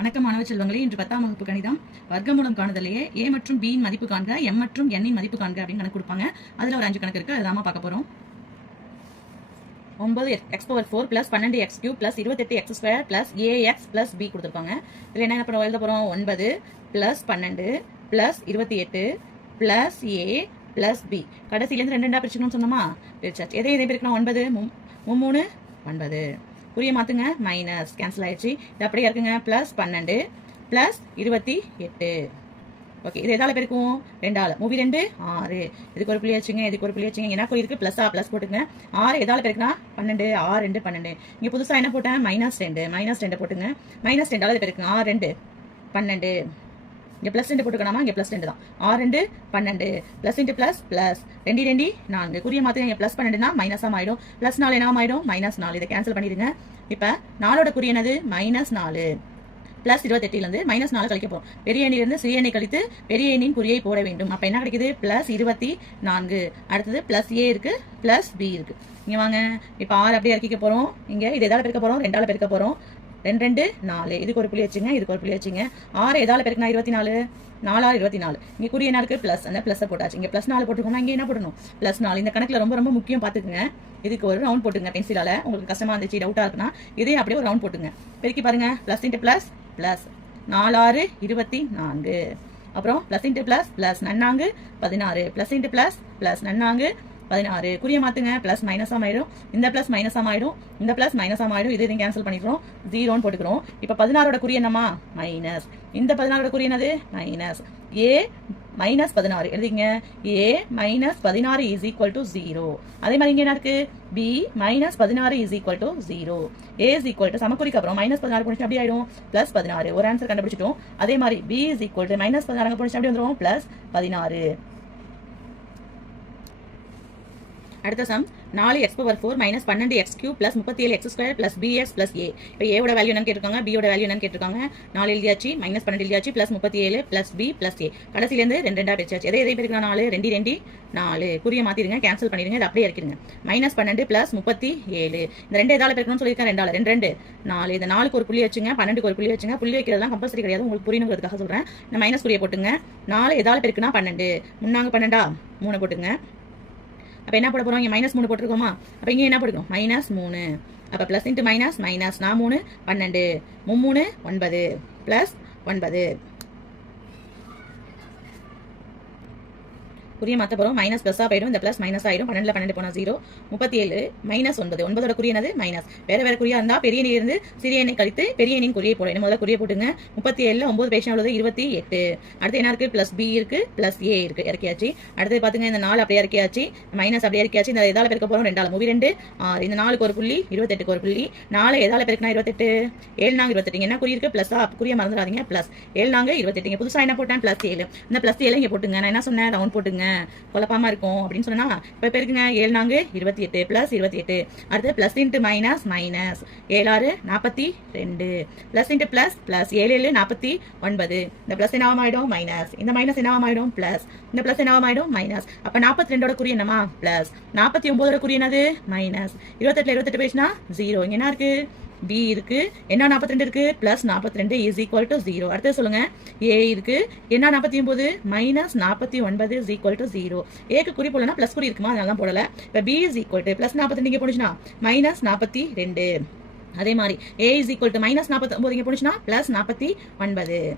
வணக்கம் மாணவ செல்வங்களே, இன்று 10ஆம் வகுப்பு கணிதம் வர்க்கமூலம் காணுதலையே a மற்றும் b இன் மதிப்பு காண்க, m மற்றும் n இன் மதிப்பு காண்க அப்படின்னு கணக்கு கொடுப்பாங்க. அதுல ஒரு 5 கணக்கு இருக்கு, அதுதான் பார்க்க போறோம். 9x⁴ plus 12x³ plus 28x² plus ax plus b கொடுத்துருப்பாங்க. இதுல என்ன பண்ண எழுத போறோம்? 9 plus 12 plus 28 plus a plus b. கடைசியிலேருந்து ரெண்டா பிரிச்சுக்கணும்னு சொன்னோமா, பிரிச்சாச்சு. எதை பிரிக்கணும்? 9 3 9. புரிய மாத்துங்க, மைனஸ் கேன்சல் ஆயிடுச்சு. இது அப்படியே இருக்குங்க, பிளஸ் 12 பிளஸ் 28. ஓகே, இது எதால பெருக்கும்? 2ஆல. 2 6. இதுக்கு ஒரு புள்ளி வச்சுங்க, இதுக்கு ஒரு புள்ளி வச்சுங்க. என்ன குறி இருக்கு? பிளஸா பிளஸ் போட்டுங்க. 6 எதால பெருக்குனா 12. 6 2 12. இங்க புதுசா என்ன போட்டேன்? -2 போட்டுங்க. -2ஆல பெருக்குங்க. 6 2 12. இங்க பிளஸ் 2 போட்டுக்கலாமா? இங்க பிளஸ் 2 தான். 6 2 12 பிளஸ் இன்டு பிளஸ் பிளஸ் 2 2 4. குறிய மாத்துங்க. இங்க பிளஸ் 12 தான் மைனஸா ஆயிடும். பிளஸ் 4 என்ன ஆயிடும்? -4. இதை கேன்சல் பண்ணிடுங்க. இப்ப 4ஓட குறி என்னது? -4 பிளஸ் 28 இருந்து -4 கழிக்க போறோம். பெரிய எண்ணிலிருந்து சிறிய எண்ணை கழித்து பெரிய எண்ணின் குறியை போட வேண்டும். அப்ப என்ன கிடைக்குது? பிளஸ் 24. அடுத்தது பிளஸ் a இருக்கு, பிளஸ் b இருக்கு. இங்க வாங்க, இப்ப 6 அப்படியே இறக்கிக்க போறோம். இங்க இது எதால பெருக்க போறோம்? 2ஆல பெருக்க போறோம். 2 2 4. இதுக்கு ஒரு புள்ளி வச்சுங்க, இதுக்கு ஒரு புள்ளி வச்சுங்க. 6 எதால பெருக்குனா 24. 4 6 24. இங்க குறி என்ன இருக்கு? பிளஸ். அந்த பிளஸ் போட்டாச்சு. இங்க பிளஸ் 4 போட்டுக்கோங்க. இங்க என்ன போடணும்? பிளஸ் 4. இந்த கணக்குல ரொம்ப ரொம்ப முக்கியம், பாத்துக்குங்க. இதுக்கு ஒரு ரவுண்ட் போட்டுங்க பென்சிலால. உங்களுக்கு கஷ்டமா இருந்துச்சு, டவுட்டா இருக்குன்னா இதே அப்படியே ஒரு ரவுண்ட் போட்டுங்க. பெருக்கி பாருங்க. Plus into plus plus 4 6 24. அப்புறம் பிளஸ் இன்ட்டு பிளஸ் பிளஸ் நன்னாங்கு 16. பிளஸ் இன்ட்டு பிளஸ் பிளஸ் நன்னாங்கு 16. குறிய மாத்துங்க. பிளஸ் மைனஸ் ஆயிடும். இந்த பிளஸ் மைனஸ் ஆயிடும். இந்த பிளஸ் மைனஸ் ஆயிடும். இது கேன்சல் பண்ணிக்கிறோம். 0ன்னு போட்டுக்கிறோம். இப்ப 16ஓட குறி என்னமா? மைனஸ். இந்த 16ஓட குறி என்னது? மைனஸ். a மைனஸ் 16 எழுதிங்க. a minus 16 is equal to 0. அதே மாதிரி இங்க என்ன இருக்கு? b minus 16 is equal to 0. a is equal to சமக்குறிக்கு அப்புறம் மைனஸ் 16 போட்டுச்சு அப்படி ஆயிடும் பிளஸ் 16. ஒரு ஆன்சர் கண்டுபிடிச்சிட்டோம். அதே மாதிரி b is equal to minus 16 போட்டுச்சு அப்படி வந்துடும் பிளஸ் 16. அடுத்த sum 4x⁴ minus 12x³ plus 37x² plus bx plus a. இப்போ a ஓட வேல்யூ என்னன்னு கேட்டிருக்காங்க, b ஓட வேல்யூ என்னன்னு கேட்டிருக்காங்க. 4 எழுதியாச்சு, மைனஸ் 12 எழுதியாச்சு, plus 37 plus b plus a. கடைசியிலேருந்து 2 2 பிரிச்சாச்சு. எதை பிரிக்கலாம்? 4 2 2 4. குறிய மாத்திடுங்க, கேன்சல் பண்ணிடுங்க, இது அப்படியே இறக்கிடுங்க. Minus 12 plus 37. இந்த 2 எதால பெருக்கணும்னு சொல்லியிருக்கேன்? 2ஆல. 2 2 4. இந்த 4க்கு ஒரு புள்ளி வச்சுங்க, 12க்கு ஒரு புள்ளி வச்சுங்க. புள்ளி வைக்கிறதுலாம் கம்பல்சரி கிடையாது, உங்களுக்கு புரியணுங்கிறதுக்காக சொல்றேன். இந்த மைனஸ் குறிய போட்டுங்க. 4 எதால பெருக்குனா 12. முன்னாங்க 12ஆ? 3 போட்டுங்க. அப்ப என்ன போட போறோம்? இங்க -3 போட்டுருக்கோமா? அப்ப இங்க என்ன போடுறோம்? -3. அப்ப plus into minus minus 4 3 12 3 9 plus 9. குறிய மாத்த போறோம். மைனஸ் பிளஸ் போயிடும், இந்த பிளஸ் மைனஸ் ஆயிடும். 12 12 போனா 0. 37 மைனஸ் 9. 9ஓட குறி என்னது? மைனஸ். வேற குறியா இருந்தா பெரிய எண்ணிலிருந்து சிறிய எண்ணை கழித்து பெரிய எண்ணின் குறியை போடணும். முதல்ல குறிய போட்டுங்க. 37 9 பேஷன் உள்ளது 28. அடுத்து என்ன இருக்கு? பிளஸ் b இருக்கு, பிளஸ் a இருக்கு, இறக்கியாச்சு. அடுத்து பாத்துங்க, இந்த 4 அப்படியே இறக்கியாச்சு, மைனஸ் அப்படியே இறக்கியாச்சு. இந்த எதால பெருக்க போறோம்? 2ஆல. 2 6. இந்த 4க்கு ஒரு புள்ளி, 28க்கு ஒரு புள்ளி. 4 எதால பெருக்குனா 28. 7 4 28. என்ன குறி இருக்கு? பிளஸ். குறிய மறந்துடாதீங்க, பிளஸ். 7 4 28. இங்க புதுசா என்ன போட்டேன்? பிளஸ் 7. இந்த பிளஸ் 7 இங்க போட்டுங்க. நான் என்ன சொன்னேன்? ரவுண்ட் போட்டுங்க, குழப்பமா இருக்கும் அப்படின்னு சொன்னா. இப்ப பெருக்குங்க. 7 4 28 பிளஸ் 28. அடுத்து plus into minus minus 7 6 42 plus into plus plus 7 7 49. இந்த பிளஸ் என்னவாயிடும்? மைனஸ். இந்த மைனஸ் என்னவாயிடும்? பிளஸ். இந்த பிளஸ் என்னவாயிடும்? மைனஸ். அப்ப 42ஓட குறி என்னமா? பிளஸ். 49ஓட குறி என்னது? மைனஸ். 28 28 பேசினா 0. இங்க என்ன இருக்கு? b இருக்கு. என்ன 42 இருக்கு? Plus 42 is equal to 0. அடுத்து சொல்லுங்க. a இருக்கு. என்ன 49? Minus 49 is equal to 0. ஏக்கு குறி போடலன்னா பிளஸ் குறி இருக்குமா, அதனால தான் போடல. இப்ப b is equal to plus 42 இங்க போனுச்சுனா மைனஸ் 42. அதே மாதிரி a is equal to minus 49 இங்க போனுச்சுனா பிளஸ் 49.